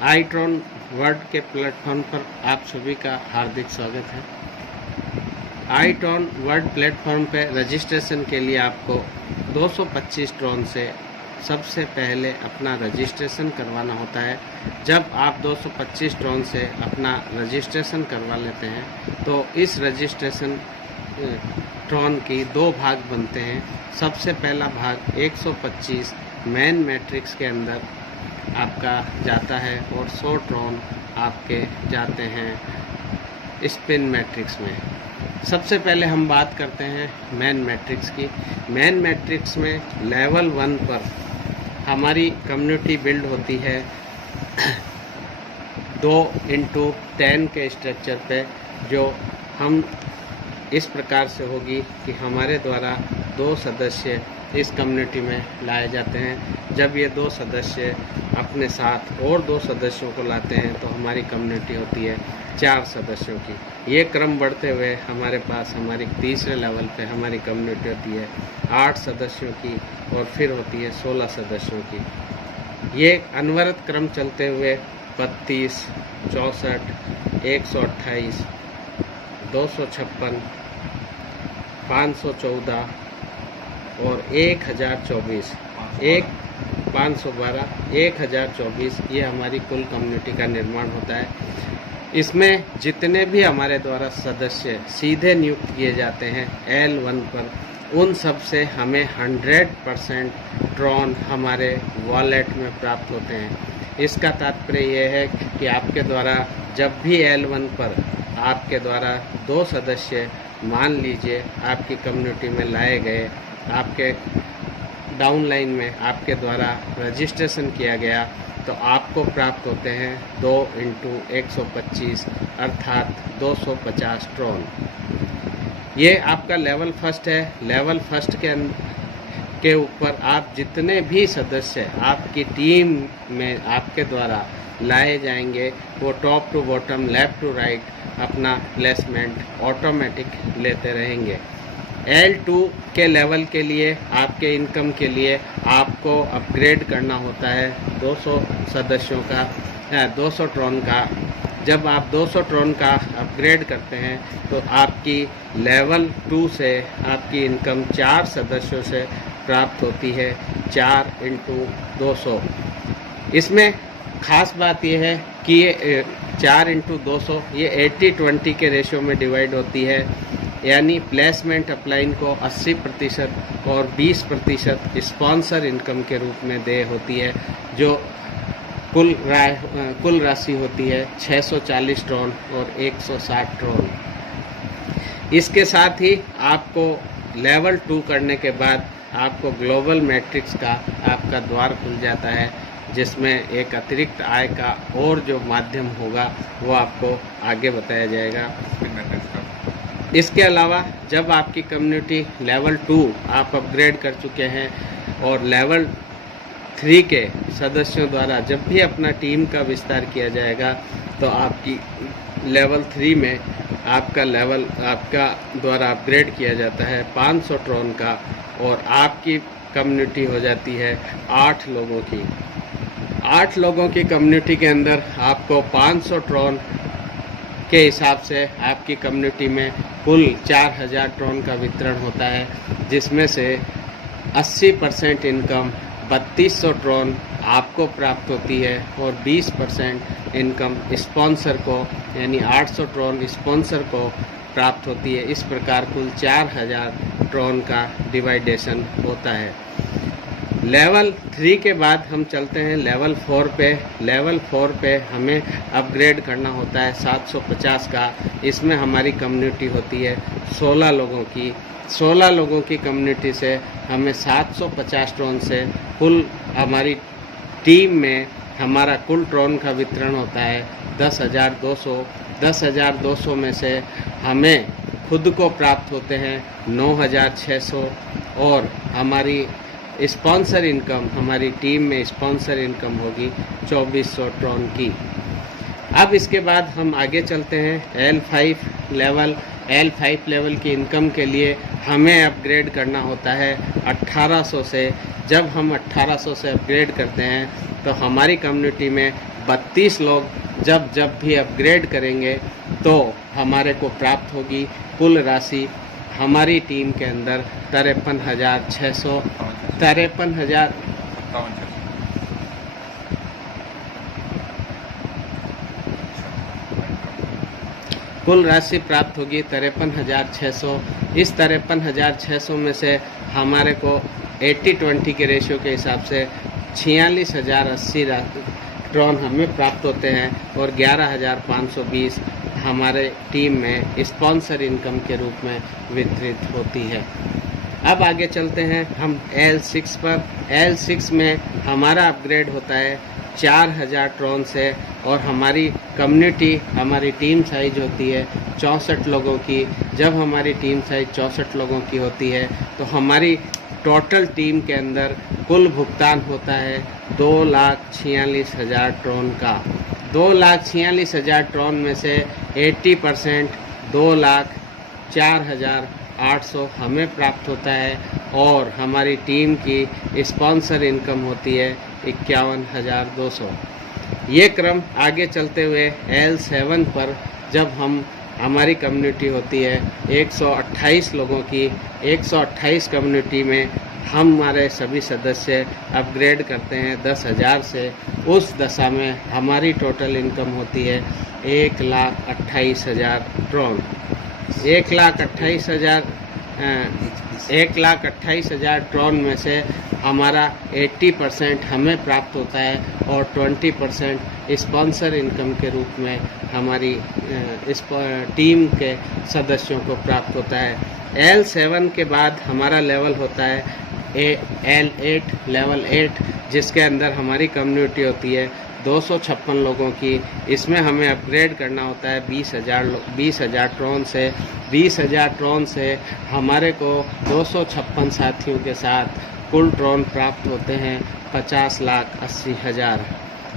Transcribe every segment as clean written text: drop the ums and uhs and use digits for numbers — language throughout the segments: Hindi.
आईट्रॉन वर्ल्ड के प्लेटफॉर्म पर आप सभी का हार्दिक स्वागत है। आईट्रॉन वर्ल्ड प्लेटफॉर्म पर रजिस्ट्रेशन के लिए आपको 225 ट्रॉन से सबसे पहले अपना रजिस्ट्रेशन करवाना होता है। जब आप 225 ट्रॉन से अपना रजिस्ट्रेशन करवा लेते हैं तो इस रजिस्ट्रेशन ट्रॉन की दो भाग बनते हैं। सबसे पहला भाग 125 मेन मैट्रिक्स के अंदर आपका जाता है और 100 ट्रॉन आपके जाते हैं स्पिन मैट्रिक्स में। सबसे पहले हम बात करते हैं मेन मैट्रिक्स की। मेन मैट्रिक्स में लेवल 1 पर हमारी कम्युनिटी बिल्ड होती है 2x10 के स्ट्रक्चर पे, जो हम इस प्रकार से होगी कि हमारे द्वारा 2 सदस्य इस कम्युनिटी में लाए जाते हैं। जब ये 2 सदस्य अपने साथ और 2 सदस्यों को लाते हैं तो हमारी कम्युनिटी होती है 4 सदस्यों की। ये क्रम बढ़ते हुए हमारे पास हमारी तीसरे लेवल पे हमारी कम्युनिटी होती है 8 सदस्यों की और फिर होती है 16 सदस्यों की। ये अनवरत क्रम चलते हुए 32, 64, 128, 256, 514 और 1024, 512, 1024 ये हमारी कुल कम्युनिटी का निर्माण होता है। इसमें जितने भी हमारे द्वारा सदस्य सीधे नियुक्त किए जाते हैं L1 पर, उन सब से हमें 100% ट्रॉन हमारे वॉलेट में प्राप्त होते हैं। इसका तात्पर्य यह है कि आपके द्वारा जब भी L1 पर आपके द्वारा 2 सदस्य मान लीजिए आपकी कम्युनिटी में लाए गए, आपके डाउनलाइन में आपके द्वारा रजिस्ट्रेशन किया गया, तो आपको प्राप्त होते हैं 2 × 125 अर्थात 250 ट्रॉन। ये आपका लेवल फर्स्ट है। लेवल फर्स्ट के ऊपर आप जितने भी सदस्य आपकी टीम में आपके द्वारा लाए जाएंगे वो top to bottom, left to right अपना प्लेसमेंट ऑटोमेटिक लेते रहेंगे। L2 के लेवल के लिए आपके इनकम के लिए आपको अपग्रेड करना होता है 200 सदस्यों का 200 ट्रॉन का। जब आप 200 ट्रॉन का अपग्रेड करते हैं तो आपकी लेवल 2 से आपकी इनकम 4 सदस्यों से प्राप्त होती है 4 × 200। इसमें ख़ास बात यह है कि ये 4 × 200 ये 80-20 के रेशियो में डिवाइड होती है, यानी प्लेसमेंट अपलाइन को 80% और 20% स्पॉन्सर इनकम के रूप में दे होती है, जो कुल राशि होती है 640 ट्रॉन और 160 ट्रॉन। इसके साथ ही आपको लेवल 2 करने के बाद आपको ग्लोबल मैट्रिक्स का आपका द्वार खुल जाता है, जिसमें एक अतिरिक्त आय का और जो माध्यम होगा वो आपको आगे बताया जाएगा। इसके अलावा जब आपकी कम्युनिटी लेवल 2 आप अपग्रेड कर चुके हैं और लेवल 3 के सदस्यों द्वारा जब भी अपना टीम का विस्तार किया जाएगा तो आपकी लेवल 3 में आपका द्वारा अपग्रेड किया जाता है 500 ट्रॉन का और आपकी कम्युनिटी हो जाती है 8 लोगों की। 8 लोगों की कम्युनिटी के अंदर आपको 500 ट्रॉन के हिसाब से आपकी कम्युनिटी में कुल 4000 ट्रॉन का वितरण होता है, जिसमें से 80% इनकम 3200 ट्रॉन आपको प्राप्त होती है और 20% इनकम स्पॉन्सर को यानी 800 ट्रॉन स्पॉन्सर को प्राप्त होती है। इस प्रकार कुल 4000 ट्रॉन का डिवाइडेशन होता है। लेवल 3 के बाद हम चलते हैं लेवल 4 पे। लेवल 4 पे हमें अपग्रेड करना होता है 750 का। इसमें हमारी कम्युनिटी होती है 16 लोगों की। 16 लोगों की कम्युनिटी से हमें 750 ट्रॉन से कुल हमारी टीम में हमारा कुल ट्रॉन का वितरण होता है 10,200। 10,200 में से हमें खुद को प्राप्त होते हैं 9,600 और हमारी स्पॉन्सर इनकम हमारी टीम में स्पॉन्सर इनकम होगी 2400 ट्रॉन की। अब इसके बाद हम आगे चलते हैं L5 लेवल। L5 लेवल की इनकम के लिए हमें अपग्रेड करना होता है 1800 से। जब हम 1800 से अपग्रेड करते हैं तो हमारी कम्युनिटी में 32 लोग जब भी अपग्रेड करेंगे तो हमारे को प्राप्त होगी कुल राशि हमारी टीम के अंदर 53,600 कुल राशि प्राप्त होगी 53,600। इस 53,600 में से हमारे को 80-20 के रेशियो के हिसाब से 46,080 ट्रॉन हमें प्राप्त होते हैं और 11,520 हमारे टीम में स्पॉन्सर इनकम के रूप में वितरित होती है। अब आगे चलते हैं हम L6 पर। L6 में हमारा अपग्रेड होता है 4,000 ट्रॉन से और हमारी कम्युनिटी, हमारी टीम साइज होती है 64 लोगों की। जब हमारी टीम साइज 64 लोगों की होती है तो हमारी टोटल टीम के अंदर कुल भुगतान होता है 2,46,000 ट्रॉन का। 2,46,000 ट्रॉन में से 80% 2,04,800 हमें प्राप्त होता है और हमारी टीम की स्पॉन्सर इनकम होती है 51,200। ये क्रम आगे चलते हुए L7 पर जब हमारी कम्युनिटी होती है 128 लोगों की। 128 कम्युनिटी में हमारे सभी सदस्य अपग्रेड करते हैं 10,000 से। उस दशा में हमारी टोटल इनकम होती है 1,28,000 ट्रॉन। 1,28,000 ट्रॉन में से हमारा 80% हमें प्राप्त होता है और 20% स्पॉन्सर इनकम के रूप में हमारी इस टीम के सदस्यों को प्राप्त होता है। L7 के बाद हमारा लेवल होता है L8, लेवल 8, जिसके अंदर हमारी कम्युनिटी होती है 256 लोगों की। इसमें हमें अपग्रेड करना होता है 20,000 ट्रॉन से। 20,000 ट्रॉन से हमारे को 256 साथियों के साथ कुल ट्रॉन प्राप्त होते हैं 50,80,000।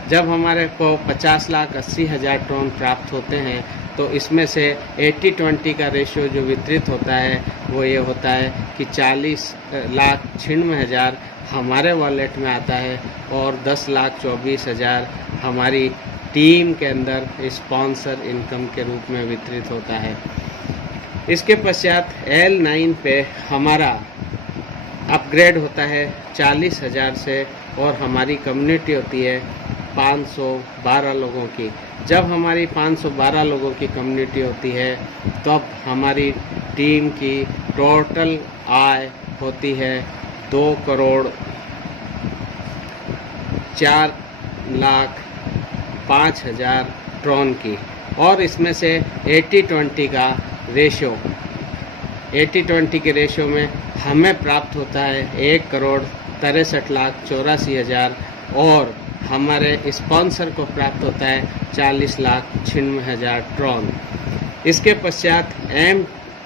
जब हमारे को 50,80,000 ट्रॉन प्राप्त होते हैं तो इसमें से 80-20 का रेशियो जो वितरित होता है वो ये होता है कि 40,96,000 हमारे वॉलेट में आता है और 10,24,000 हमारी टीम के अंदर स्पॉन्सर इनकम के रूप में वितरित होता है। इसके पश्चात L9 पे हमारा अपग्रेड होता है 40,000 से और हमारी कम्युनिटी होती है 512 लोगों की। जब हमारी 512 लोगों की कम्युनिटी होती है तब हमारी टीम की टोटल आय होती है 2,04,05,000 ट्रॉन की और इसमें से 80-20 का रेशियो 80-20 के रेशियो में हमें प्राप्त होता है 1,63,84,000 और हमारे स्पॉन्सर को प्राप्त होता है 40,96,000 ट्रॉन। इसके पश्चात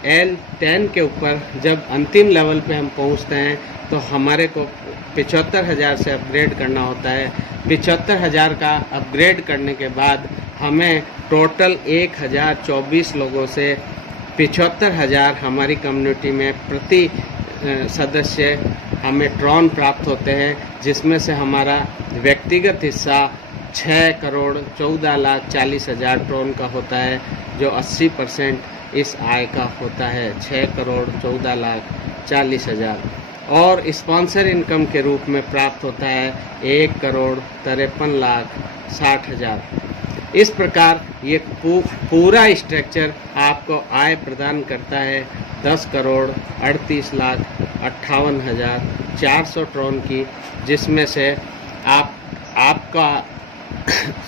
L10 के ऊपर जब अंतिम लेवल पे हम पहुंचते हैं तो हमारे को 75,000 से अपग्रेड करना होता है। 75,000 का अपग्रेड करने के बाद हमें टोटल 1,024 लोगों से 75,000 हमारी कम्युनिटी में प्रति सदस्य हमें ट्रॉन प्राप्त होते हैं, जिसमें से हमारा व्यक्तिगत हिस्सा 6,14,40,000 ट्रॉन का होता है जो 80% इस आय का होता है 6,14,40,000 और स्पॉन्सर इनकम के रूप में प्राप्त होता है 1,53,60,000। इस प्रकार ये पूरा स्ट्रक्चर आपको आय प्रदान करता है 10,38,58,400 ट्रॉन की, जिसमें से आपका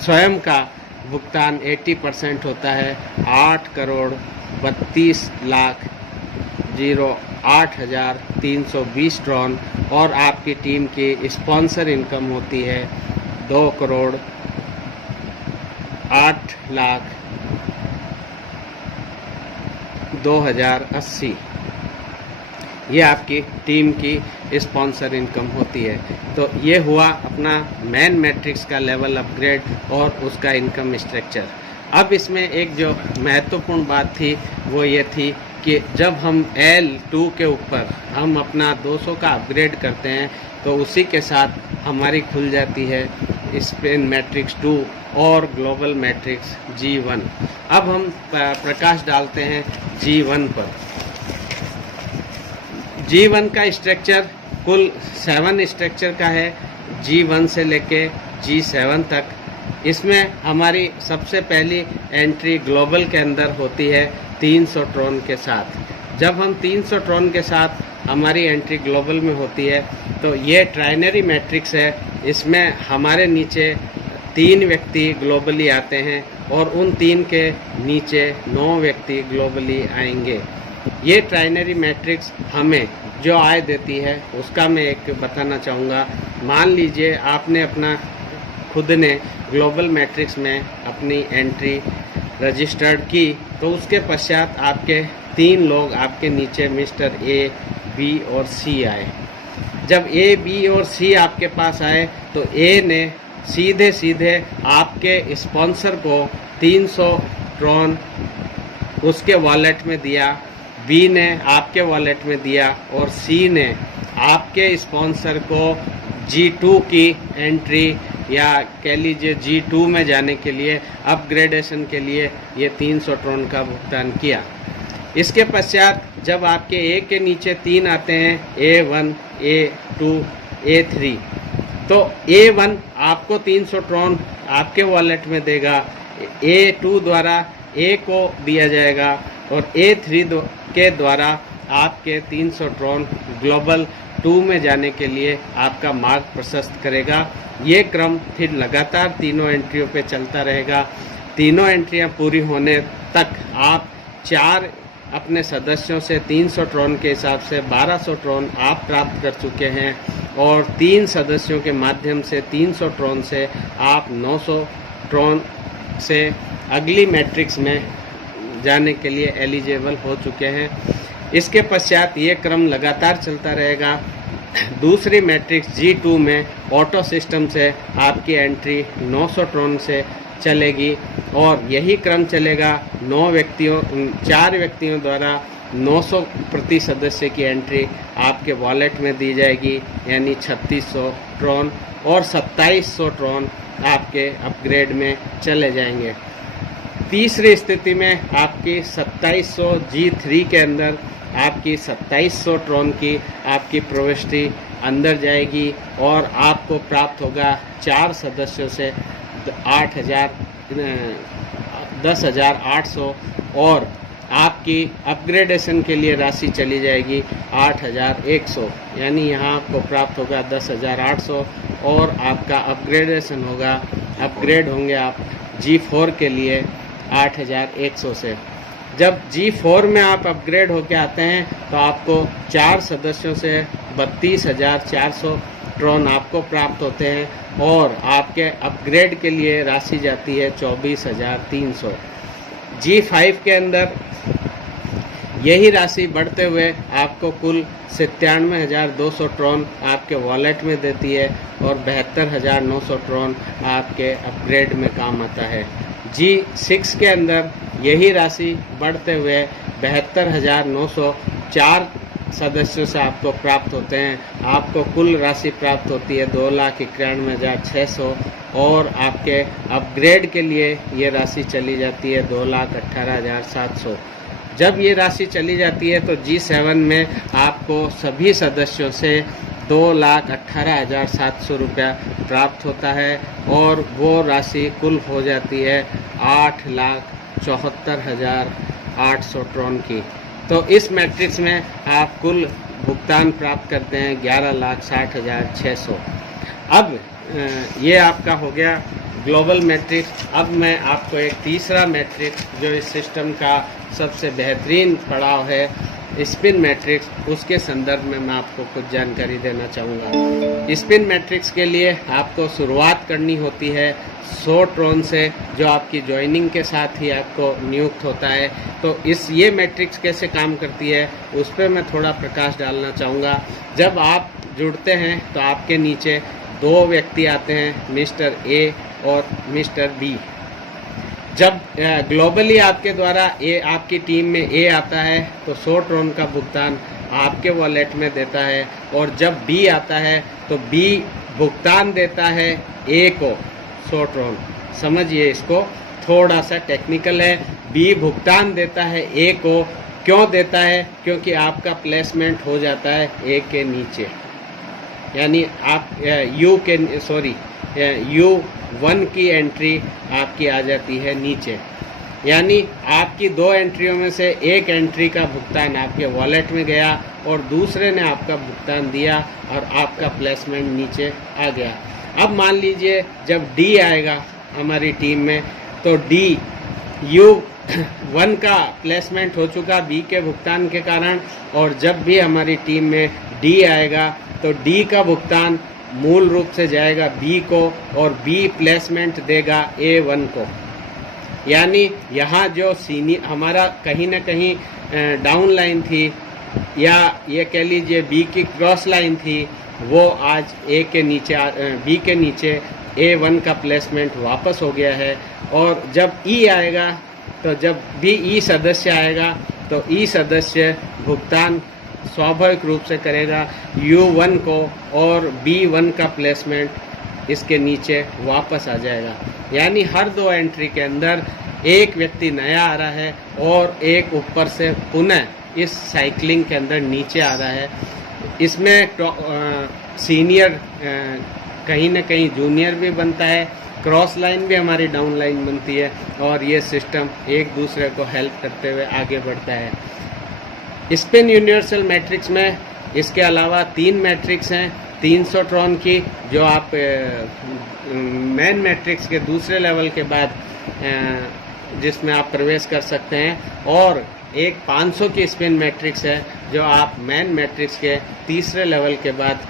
स्वयं का भुगतान 80% होता है 8,32,08,320 ट्रॉन और आपकी टीम की स्पॉन्सर इनकम होती है 2,08,02,080। ये आपकी टीम की स्पॉन्सर इनकम होती है। तो ये हुआ अपना मैन मैट्रिक्स का लेवल अपग्रेड और उसका इनकम स्ट्रक्चर। अब इसमें एक जो महत्वपूर्ण बात थी वो ये थी कि जब हम L2 के ऊपर हम अपना 200 का अपग्रेड करते हैं तो उसी के साथ हमारी खुल जाती है स्पेन मैट्रिक्स 2 और ग्लोबल मैट्रिक्स G1। अब हम प्रकाश डालते हैं G1 पर। G1 का स्ट्रक्चर कुल 7 स्ट्रक्चर का है, G1 से लेके G7 तक। इसमें हमारी सबसे पहली एंट्री ग्लोबल के अंदर होती है 300 ट्रॉन के साथ। जब हम 300 ट्रॉन के साथ हमारी एंट्री ग्लोबल में होती है तो ये ट्राइनरी मैट्रिक्स है। इसमें हमारे नीचे 3 व्यक्ति ग्लोबली आते हैं और उन 3 के नीचे 9 व्यक्ति ग्लोबली आएंगे। ये ट्राइनरी मैट्रिक्स हमें जो आय देती है उसका मैं एक बताना चाहूँगा। मान लीजिए आपने अपना खुद ने ग्लोबल मैट्रिक्स में अपनी एंट्री रजिस्टर्ड की, तो उसके पश्चात आपके 3 लोग आपके नीचे मिस्टर ए, बी और सी आए। जब ए, बी और सी आपके पास आए तो ए ने सीधे सीधे आपके स्पॉन्सर को 300 ट्रॉन उसके वॉलेट में दिया, बी ने आपके वॉलेट में दिया और सी ने आपके स्पॉन्सर को G2 की एंट्री या कह लीजिए G2 में जाने के लिए अपग्रेडेशन के लिए ये 300 ट्रॉन का भुगतान किया। इसके पश्चात जब आपके ए के नीचे 3 आते हैं, A1, A2, A3, तो A1 आपको 300 ट्रॉन आपके वॉलेट में देगा, A2 द्वारा A को दिया जाएगा और A3 के द्वारा आपके 300 ट्रॉन ग्लोबल 2 में जाने के लिए आपका मार्ग प्रशस्त करेगा। ये क्रम फिर लगातार तीनों एंट्रियों पे चलता रहेगा। तीनों एंट्रियां पूरी होने तक आप 4 अपने सदस्यों से 300 ट्रॉन के हिसाब से 1200 ट्रॉन आप प्राप्त कर चुके हैं और 3 सदस्यों के माध्यम से 300 ट्रॉन से आप 900 ट्रॉन से अगली मैट्रिक्स में जाने के लिए एलिजिबल हो चुके हैं। इसके पश्चात ये क्रम लगातार चलता रहेगा। दूसरी मैट्रिक्स G2 में ऑटो सिस्टम से आपकी एंट्री 900 ट्रॉन से चलेगी और यही क्रम चलेगा। 4 व्यक्तियों द्वारा 900 प्रति सदस्य की एंट्री आपके वॉलेट में दी जाएगी, यानी 3600 ट्रॉन और 2700 ट्रॉन आपके अपग्रेड में चले जाएंगे। तीसरी स्थिति में आपकी 2700 G3 के अंदर आपकी 2700 ट्रॉन की आपकी प्रविष्टि अंदर जाएगी और आपको प्राप्त होगा 4 सदस्यों से 10,800 और आपकी अपग्रेडेशन के लिए राशि चली जाएगी 8,100, यानी यहाँ आपको प्राप्त होगा 10,800 और आपका अपग्रेडेशन होगा, अपग्रेड होंगे आप G4 के लिए 8,100 से। जब G4 में आप अपग्रेड होके आते हैं तो आपको 4 सदस्यों से 32,400 ट्रॉन आपको प्राप्त होते हैं और आपके अपग्रेड के लिए राशि जाती है 24,300। G5 के अंदर यही राशि बढ़ते हुए आपको कुल 97,200 ट्रॉन आपके वॉलेट में देती है और 72,900 ट्रॉन आपके अपग्रेड में काम आता है। G6 के अंदर यही राशि बढ़ते हुए 72,900 4 सदस्यों से आपको प्राप्त होते हैं। आपको कुल राशि प्राप्त होती है 2,91,600 और आपके अपग्रेड के लिए ये राशि चली जाती है 2,18,700। जब ये राशि चली जाती है तो G7 में आपको सभी सदस्यों से 2,18,700 रुपया प्राप्त होता है और वो राशि कुल हो जाती है 8,74,800 ट्रॉन की। तो इस मैट्रिक्स में आप कुल भुगतान प्राप्त करते हैं 11,60,600। अब ये आपका हो गया ग्लोबल मैट्रिक्स। अब मैं आपको एक तीसरा मैट्रिक्स जो इस सिस्टम का सबसे बेहतरीन पड़ाव है, स्पिन मैट्रिक्स, उसके संदर्भ में मैं आपको कुछ जानकारी देना चाहूँगा। स्पिन मैट्रिक्स के लिए आपको शुरुआत करनी होती है 100 ट्रॉन से, जो आपकी ज्वाइनिंग के साथ ही आपको नियुक्त होता है। तो ये मैट्रिक्स कैसे काम करती है उस पर मैं थोड़ा प्रकाश डालना चाहूँगा। जब आप जुड़ते हैं तो आपके नीचे 2 व्यक्ति आते हैं, मिस्टर ए और मिस्टर बी। जब ग्लोबली आपके द्वारा आपकी टीम में ए आता है तो 100 ट्रॉन का भुगतान आपके वॉलेट में देता है और जब बी आता है तो बी भुगतान देता है ए को 100 ट्रॉन। समझिए इसको, थोड़ा सा टेक्निकल है। बी भुगतान देता है ए को, क्यों देता है? क्योंकि आपका प्लेसमेंट हो जाता है ए के नीचे, यानी आप U1 की एंट्री आपकी आ जाती है नीचे, यानी आपकी 2 एंट्रियों में से एक एंट्री का भुगतान आपके वॉलेट में गया और दूसरे ने आपका भुगतान दिया और आपका प्लेसमेंट नीचे आ गया। अब मान लीजिए जब डी आएगा हमारी टीम में, तो U1 का प्लेसमेंट हो चुका बी के भुगतान के कारण, और जब भी हमारी टीम में डी आएगा तो डी का भुगतान मूल रूप से जाएगा बी को और बी प्लेसमेंट देगा A1 को। यानी यहाँ जो सीनियर हमारा कहीं ना कहीं डाउन लाइन थी, या ये कह लीजिए बी की क्रॉस लाइन थी, वो आज बी के नीचे A1 का प्लेसमेंट वापस हो गया है। और जब ई आएगा, तो जब भी ई सदस्य आएगा तो ई सदस्य भुगतान स्वाभाविक रूप से करेगा U1 को और B1 का प्लेसमेंट इसके नीचे वापस आ जाएगा। यानी हर 2 एंट्री के अंदर एक व्यक्ति नया आ रहा है और एक ऊपर से पुनः इस साइकिलिंग के अंदर नीचे आ रहा है। इसमें सीनियर कहीं ना कहीं जूनियर भी बनता है, क्रॉस लाइन भी हमारी डाउन लाइन बनती है, और ये सिस्टम एक दूसरे को हेल्प करते हुए आगे बढ़ता है। स्पिन यूनिवर्सल मैट्रिक्स में इसके अलावा 3 मैट्रिक्स हैं 300 ट्रॉन की, जो आप मेन मैट्रिक्स के दूसरे लेवल के बाद जिसमें आप प्रवेश कर सकते हैं, और एक 500 की स्पिन मैट्रिक्स है जो आप मेन मैट्रिक्स के तीसरे लेवल के बाद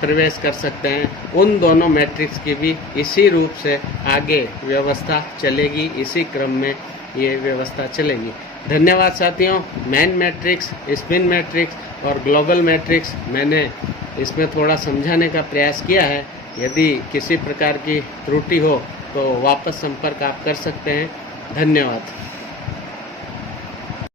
प्रवेश कर सकते हैं। उन दोनों मैट्रिक्स की भी इसी रूप से आगे व्यवस्था चलेगी, इसी क्रम में ये व्यवस्था चलेगी। धन्यवाद साथियों। मेन मैट्रिक्स, स्पिन मैट्रिक्स और ग्लोबल मैट्रिक्स मैंने इसमें थोड़ा समझाने का प्रयास किया है। यदि किसी प्रकार की त्रुटि हो तो वापस संपर्क आप कर सकते हैं। धन्यवाद।